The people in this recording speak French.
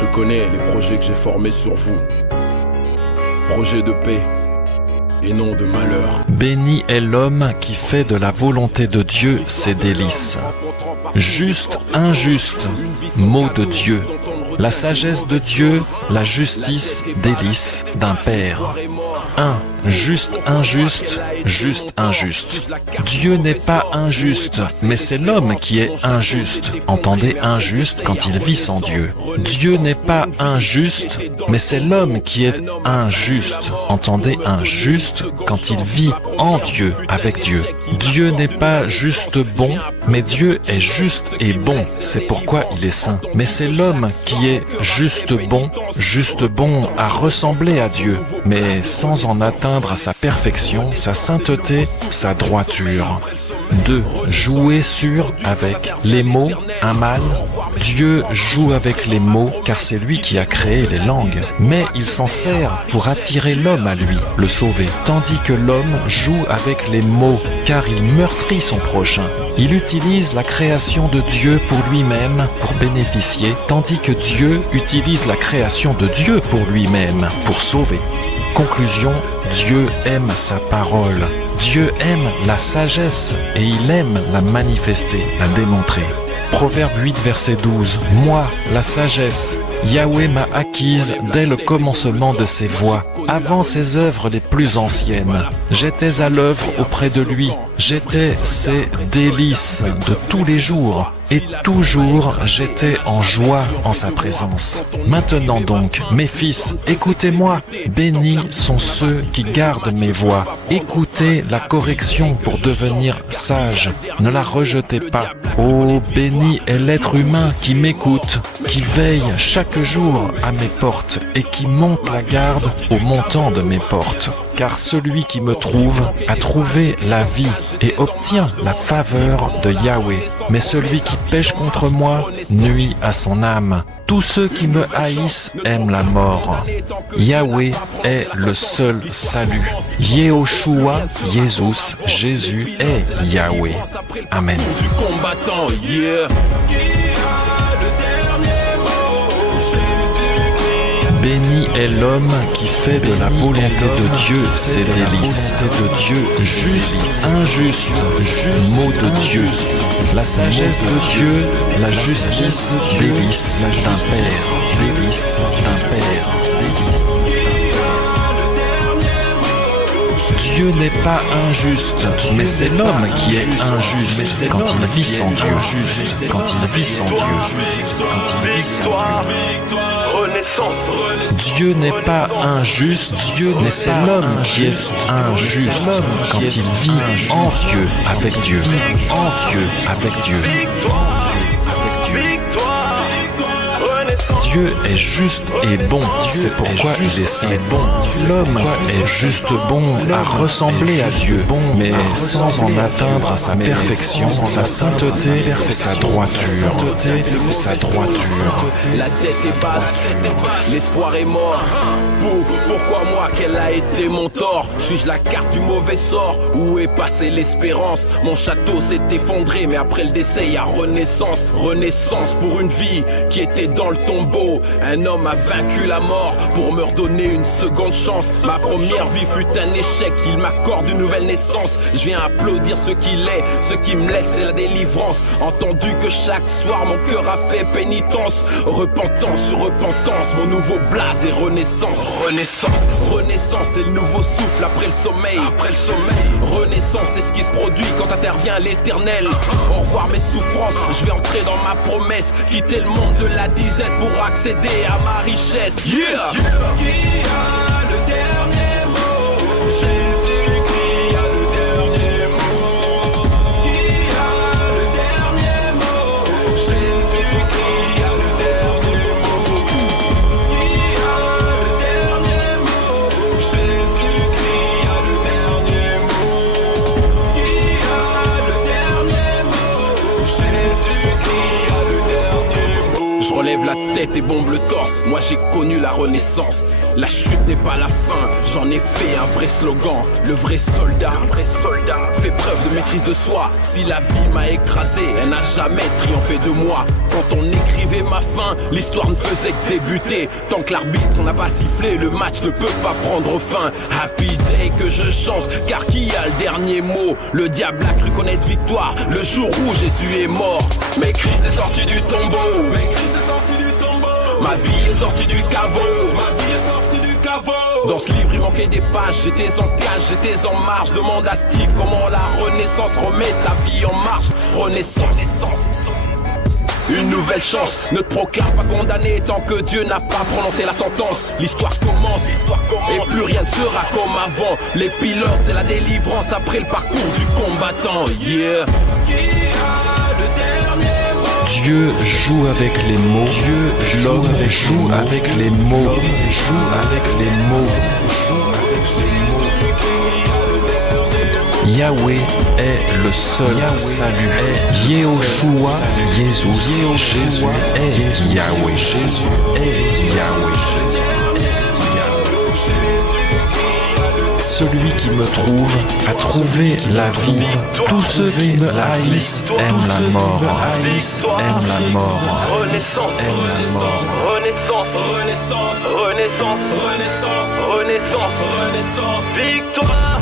Je connais les projets que j'ai formés sur vous. Projets de paix et non de malheur. Béni est l'homme qui fait de la volonté de Dieu ses délices. Juste, injuste, mot de Dieu. La sagesse de Dieu, la justice, délice d'un père. Juste, injuste, juste, injuste. Dieu n'est pas injuste, mais c'est l'homme qui est injuste. Entendez injuste quand il vit sans Dieu. Dieu n'est pas injuste, mais c'est l'homme qui est injuste. Entendez injuste quand il vit en Dieu, avec Dieu. Dieu n'est pas juste bon, mais Dieu est juste et bon. C'est pourquoi il est saint. Mais c'est l'homme qui est juste bon à ressembler à Dieu, mais sans en atteindre sa perfection, sa sainteté, sa droiture. 2. Jouer sur, avec les mots, un mal. Dieu joue avec les mots car c'est lui qui a créé les langues. Mais il s'en sert pour attirer l'homme à lui, le sauver. Tandis que l'homme joue avec les mots car il meurtrit son prochain. Il utilise la création de Dieu pour lui-même, pour bénéficier, tandis que Dieu utilise la création de Dieu pour lui-même, pour sauver. Conclusion, Dieu aime sa parole. Dieu aime la sagesse et il aime la manifester, la démontrer. Proverbe 8, verset 12. Moi, la sagesse, Yahweh m'a acquise dès le commencement de ses voies, avant ses œuvres les plus anciennes. J'étais à l'œuvre auprès de lui, j'étais ses délices de tous les jours, et toujours j'étais en joie en sa présence. Maintenant donc, mes fils, écoutez-moi, bénis sont ceux qui gardent mes voies. Écoutez la correction pour devenir sage, ne la rejetez pas. Oh, béni est l'être humain qui m'écoute, qui veille chaque jour à mes portes et qui monte la garde au montant de mes portes. Car celui qui me trouve a trouvé la vie et obtient la faveur de Yahweh. Mais celui qui pêche contre moi nuit à son âme. Tous ceux qui me haïssent aiment la mort. Yahweh est le seul salut. Yehoshua, Jésus est Yahweh. Amen. Béni est l'homme qui fait de la volonté de Dieu ses délices. Juste, injuste, mot de Dieu. La sagesse de Dieu, la justice, délice d'un père. Délice d'un père. Dieu n'est pas injuste, mais c'est l'homme qui est injuste quand il vit sans Dieu. Quand il vit sans Dieu. Dieu n'est pas injuste, mais c'est l'homme qui est injuste quand il vit en Dieu, avec Dieu, en Dieu, avec Dieu. Dieu est juste et bon, c'est pourquoi il est saint. L'homme est juste bon à ressembler à Dieu, mais sans en atteindre sa perfection, sa sainteté, sa droiture. La tête est basse, l'espoir est mort. Pourquoi moi, quel a été mon tort? Suis-je la carte du mauvais sort? Où est passée l'espérance? Mon château s'est effondré, mais après le décès, il y a renaissance. Renaissance pour une vie qui était dans le tombeau. Un homme a vaincu la mort pour me redonner une seconde chance. Ma première vie fut un échec, il m'accorde une nouvelle naissance. Je viens applaudir ce qu'il est, ce qui me laisse c'est la délivrance. Entendu que chaque soir mon cœur a fait pénitence. Repentance sur repentance, mon nouveau blaze et renaissance. Renaissance c'est le nouveau souffle après le sommeil. Renaissance c'est ce qui se produit quand intervient l'éternel. Au revoir mes souffrances, je vais entrer dans ma promesse. Quitter le monde de la disette pour accéder à ma richesse. Yeah. Qui a le dernier mot? Jésus-Christ a le dernier mot. Qui a le dernier mot? Jésus-Christ a le dernier mot. Qui a le dernier mot? Jésus-Christ a le dernier mot. Qui a le dernier mot? Jésus-Christ a le dernier mot. Je relève la tête et bombe le torse, moi j'ai connu la renaissance. La chute n'est pas la fin, j'en ai fait un vrai slogan. Le vrai soldat fait preuve de maîtrise de soi. Si la vie m'a écrasé, elle n'a jamais triomphé de moi. Quand on écrivait ma fin, l'histoire ne faisait que débuter. Tant que l'arbitre n'a pas sifflé, le match ne peut pas prendre fin. Happy day que je chante, car qui a le dernier mot? Le diable a cru connaître victoire le jour où Jésus est mort. Mais Christ est sorti du tombeau. Ma vie est sortie du caveau. Dans ce livre il manquait des pages. J'étais en cage, j'étais en marche. Demande à Steve comment la renaissance remet ta vie en marche. Renaissance. Une nouvelle chance, ne te proclame pas condamné tant que Dieu n'a pas prononcé la sentence. L'histoire commence, et plus rien ne sera comme avant. L'épilogue c'est la délivrance après le parcours du combattant. Yeah. Dieu joue avec les mots. L'homme joue avec les mots. Yahweh est le seul salut. Yehoshua, Jésus est Yahweh. Celui qui me trouve a trouvé la vie. Tous ceux qui me haïssent aiment la mort. Renaissance, victoire.